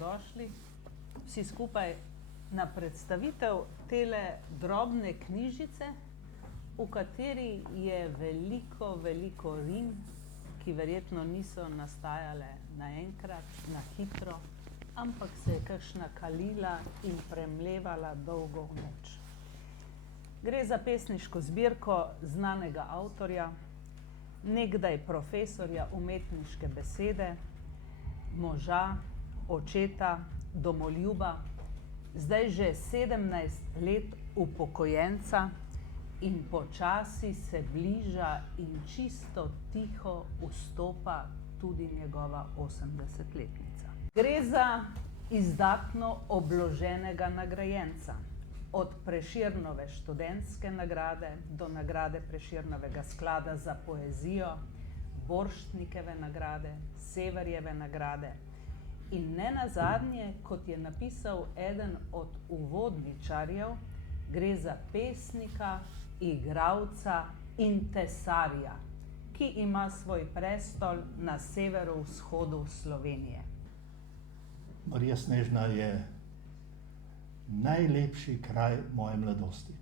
dobrodošli vsi skupaj na predstavitev tele drobne knjižice, v kateri je veliko rim, ki verjetno niso nastajale naenkrat, na hitro, ampak se je kakšna kalila in premlevala dolgo v noč. Gre za pesniško zbirko znanega avtorja, nekdaj profesorja umetniške besede, moža, očeta, domoljuba, zdaj že 17 let upokojenca in počasi se bliža in čisto tiho vstopa tudi njegova 80-letnica. Gre za izdatno obloženega nagrajenca, od Prešernove študentske nagrade do nagrade Prešernovega sklada za poezijo, Borštnikove nagrade, Severjeve nagrade in nenazadnje, kot je napisal eden od uvodničarjev, gre za pesnika, igralca in tesarja, ki ima svoj prestol na severovzhodu Slovenije. Marija Snežna je najlepši kraj moje mladosti.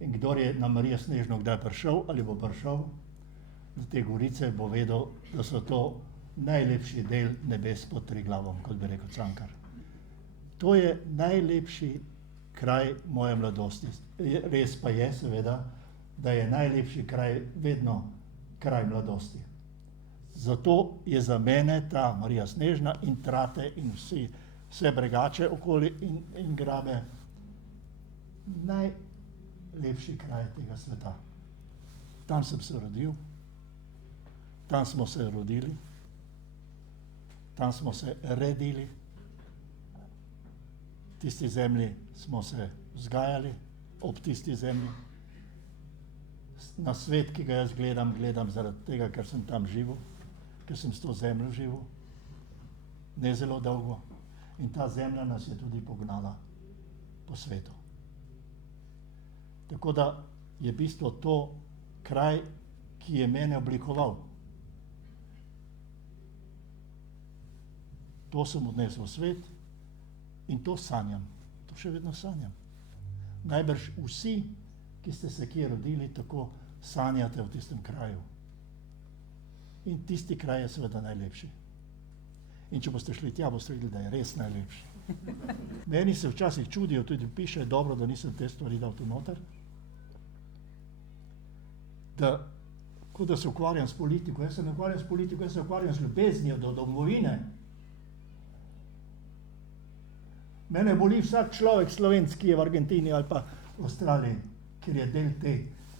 In kdor je na Marijo Snežno kdaj prišel ali bo prišel do te gorice, bo vedel, da so to najlepši del nebes pod Triglavom, kot bi rekel Cankar. To je najlepši kraj moje mladosti. Res pa je seveda, da je najlepši kraj vedno kraj mladosti. Zato je za mene ta Marija Snežna in Trate in vse bregače okoli in grabe najlepši kraj tega sveta. Tam sem se rodil, tam smo se rodili, tam smo se redili, v tisti zemlji smo se vzgajali, ob tisti zemlji. Na svet, ki ga jaz gledam zaradi tega, ker sem tam živel, ker sem s to zemljo živel, ne zelo dolgo. In ta zemlja nas je tudi pognala po svetu. Tako da je v bistvu to kraj, ki je mene oblikoval. To sem odnesel v svet in to sanjam. To še vedno sanjam. Najbrž vsi, ki ste se kje rodili, tako sanjate v tistem kraju. In tisti kraj je seveda najlepši. In če boste šli tja, boste videli, da je res najlepši. Meni se včasih čudijo, tudi piše, dobro, da nisem te stvari dal tu noter, da se ukvarjam s politiko. Jaz se ne ukvarjam s politiko, jaz se ukvarjam z ljubeznijo do domovine. Mene boli vsak človek Slovenc, ki je v Argentini ali pa v Avstraliji, ker je del te.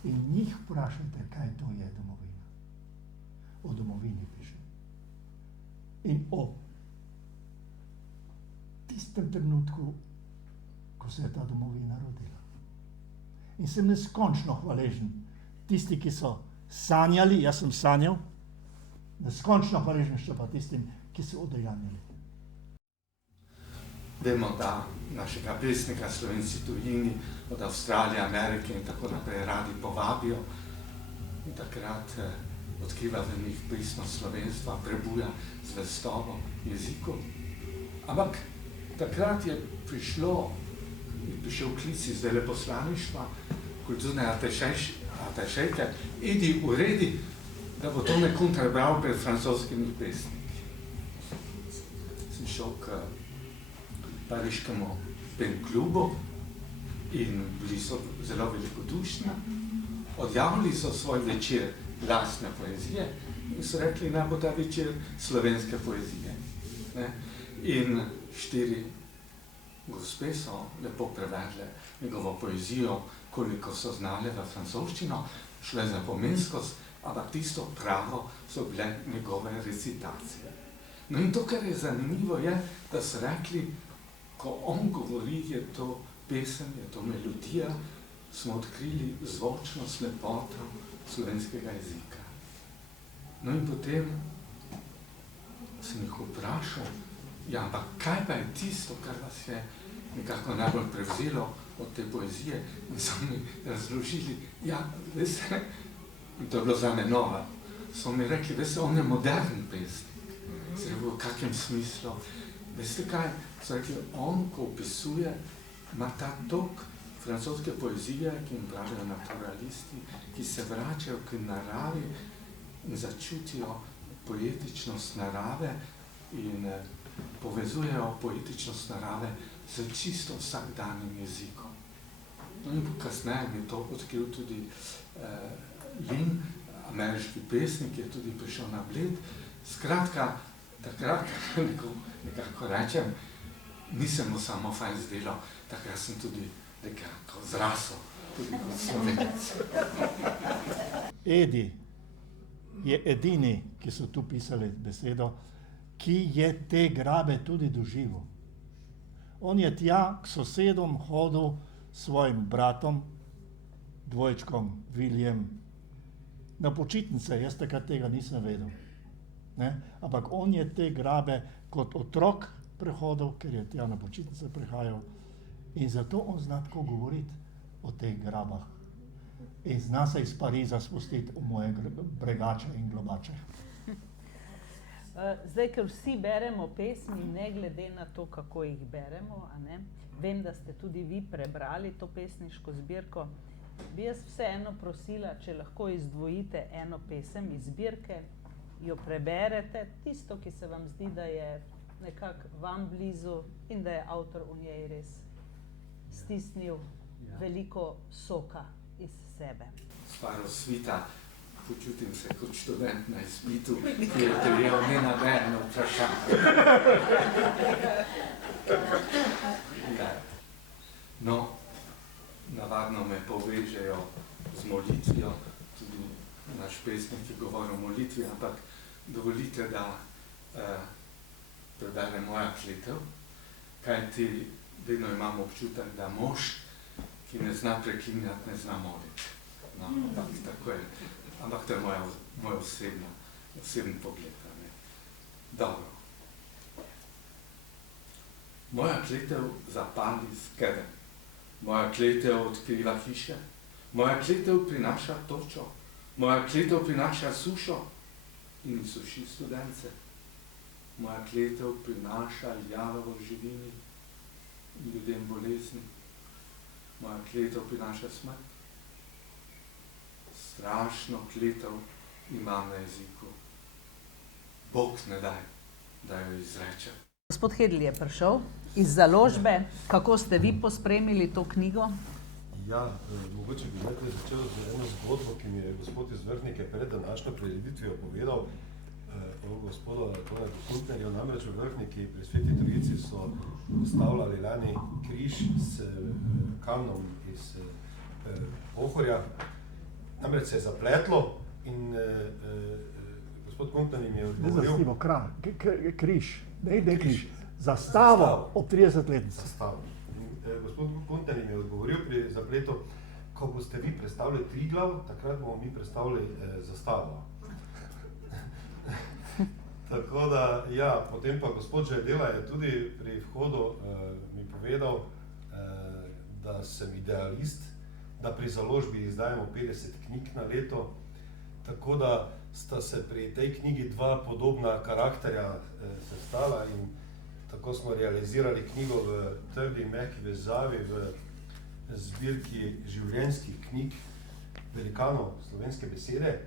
In njih vprašajte, kaj to je domovina. O domovini piše. In o tistem trenutku, ko se je ta domovina rodila. In sem neskončno hvaležen tisti, ki so sanjali, jaz sem sanjal, neskončno hvaležen še pa tistim, ki so udejanjali. Vemo, da našega pesnika Slovenci tujini od Avstralije, Amerike in tako naprej radi povabijo in takrat odkriva v njih pristnost slovenstva, prebuja zvestobo jeziku. Ampak takrat je prišel klic iz veleposlaništva, kulturne atašejke, idi uredi, da bo to nekom prebral pred francoskimi pesniki. Sem šel k pariškemu pen klubu in bili so zelo velikodušni. Odjavili so svoj večer glasne poezije in so rekli, naj bo ta večer slovenske poezije. In 4 gospe so lepo prevedle njegovo poezijo, koliko so znale v francoščino, šle za pomenskost, ampak tisto pravo so bile njegove recitacije. No in to, kar je zanimivo, je, da so rekli, ko on govori, je to pesem, je to melodija, smo odkrili zvočno slepoto slovenskega jezika. No in potem sem jih vprašal, ja, ampak kaj pa je tisto, kar vas je nekako najbolj prevzelo od te poezije, in so mi razložili, ja, veste, in to je bilo zame nova, so mi rekli, veste, on je modern pesnik, v kakem smislu, Veste kaj, so rekli, on, ko opisuje, ima ta tok francoske poezije, ki jim pravijo naturalisti, ki se vračajo k naravi in začutijo poetičnost narave in povezujejo poetičnost narave z čisto vsakdanjim jezikom. No in kasneje je to odkril tudi Lynn, ameriški pesnik, ki je tudi prišel na Bled. Skratka, takrat, nekako rečem, nisem mu samo fajn zdelo, takrat sem tudi nekako zrasel, tudi kot Slovenec. Edi je edini, ki so tu pisali besedo, ki je te grabe tudi doživel. On je tja k sosedom hodil s svojim bratom, dvojčkom, Viljem, na počitnice, jaz takrat tega nisem vedel. Ne? Ampak on je te grabe kot otrok prehodil, ker je tja na počitnice prihajal in zato on zna tako govoriti o teh grabah. In zna se iz Pariza spustiti v moje bregače in globače. Zdaj, ker vsi beremo pesmi, ne glede na to, kako jih beremo, a ne? Vem, da ste tudi vi prebrali to pesniško zbirko, bi jaz vseeno prosila, če lahko izdvojite eno pesem iz zbirke, jo preberete, tisto, ki se vam zdi, da je nekako vam blizu in da je avtor v njej res stisnil veliko soka iz sebe. Stvar svita, počutim se kot študent na izpitu, ki je trejal nenavadno vprašanje. Ja. No, navadno me povežejo z molitvijo, tudi naš pesnik je govoril o molitvi, ampak dovolite, da preberem moja kletev, kajti vedno imam občutek, da mož, ki ne zna preklinjati, ne zna moliti. No, ampak tako je. Ampak to je moj osebni pogled. Ne? Dobro. Moja kletev zapali skedenj. Moja kletev odkriva hiše. Moja kletev prinaša točo. Moja kletev prinaša sušo in suši studence. Moja kletev prinaša jalovo živini in ljudem bolezni. Moja kletev prinaša smrt. Strašno kletev imam na jeziku. Bog ne daj, da jo izrečem. Gospod Hedl je prišel iz založbe. Kako ste vi pospremili to knjigo? Ja, mogoče bi najprej začel z eno zgodbo, ki mi je gospod iz Vrhnike pred današnjo prireditvijo povedal o gospodu Toneta Kuntnerju. Namreč v Vrhniki pri Sveti Trojici so postavljali lani križ s kamnom iz Pohorja. Namreč se je zapletlo in gospod Kuntner jim je odgovoril... Ne križ, ne križ, zastavo ob 30-letnici. Zastavo. Gospod Kuntner jim je odgovoril pri zapletu, ko boste vi predstavili Triglav, takrat bomo mi predstavili zastavo. Tako da, ja, potem pa gospod Želdela je tudi pri vhodu mi povedal, da sem idealist, da pri založbi izdajamo 50 knjig na leto, tako da sta se pri tej knjigi dva podobna karakterja sestala in tako smo realizirali knjigo v trdi, mehki vezavi v zbirki življenjskih knjig velikanov slovenske besede.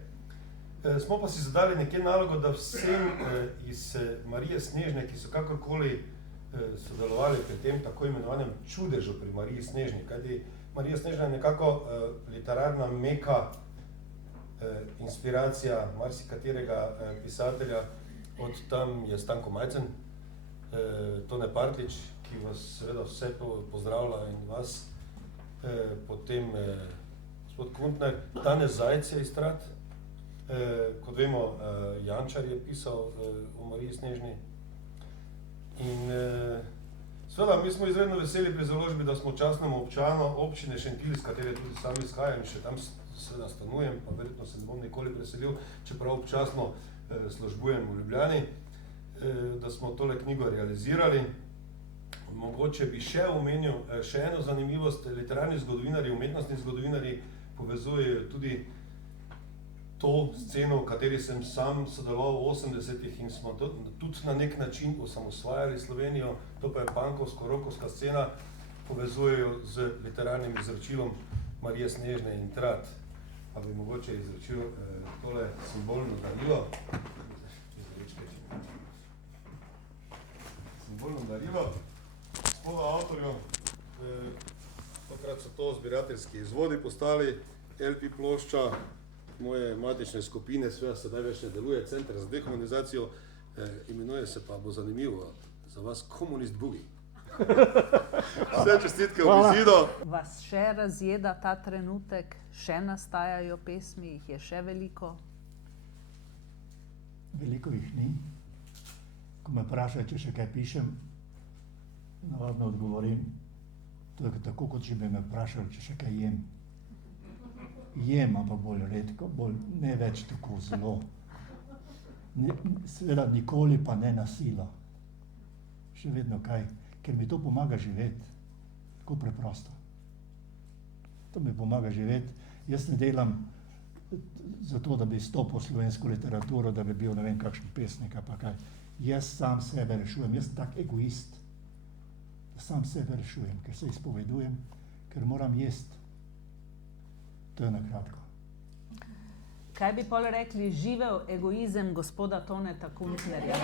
Smo pa si zadali nekje nalogo, da vsem iz Marije Snežne, ki so kakorkoli sodelovali pri tem tako imenovanem čudežu pri Mariji Snežni, kajti Marija Snežna je nekako literarna meka, inspiracija marsikaterega pisatelja, od tam je Stanko Majcen, Tone Partlič, ki vas seveda vse pozdravlja in vas, potem gospod Kuntner, Danes Zajc je iz Strat, kot vemo, Jančar je pisal o Mariji Snežni. In seveda, mi smo izredno veseli pri založbi, da smo častnemu občanu občine Šentilj, s katere tudi sam izhajam in še tam seveda stanujem, pa verjetno se ne bom nikoli preselil, čeprav občasno službujem v Ljubljani, da smo tole knjigo realizirali. Mogoče bi še omenil še eno zanimivost, literarni zgodovinarji, umetnostni zgodovinarji povezujejo tudi to sceno, v kateri sem sam sodeloval v 80-ih in smo tudi na nek način osamosvajali Slovenijo, to pa je pankovsko-rokovska scena, povezujejo z literarnim izročilom Marije Snežne in Trat. Pa bi mogoče izročil tole simbolno darilo. Simbolno darilo gospoda avtorju. Takrat so to zbirateljski izvodi postali, LP plošča moje matične skupine, seveda sedaj več ne deluje, Center za dehumanizacijo, imenuje se pa, bo zanimivo, za vas Komunist Boogie. Vse čestitke v vizido. Vas še razjeda ta trenutek, še nastajajo pesmi, jih je še veliko? Veliko jih ni. Ko me vprašajo, če še kaj pišem, navadno odgovorim, to je tako, kot če bi me vprašali, če še kaj jem. Jem, ampak bolj redko, ne več tako zelo. Seveda nikoli pa ne na silo. Še vedno kaj, ker mi to pomaga živeti. Tako preprosto. To mi pomaga živeti. Jaz ne delam zato, da bi stopil slovensko literaturo, da bi bil ne vem kakšen pesnik pa kaj. Jaz sam sebe rešujem, jaz sem tak egoist, da sam sebe rešujem, ker se izpovedujem, ker moram jesti. To je na kratko. Kaj bi pol rekli, živel egoizem gospoda Toneta Kuntlerja?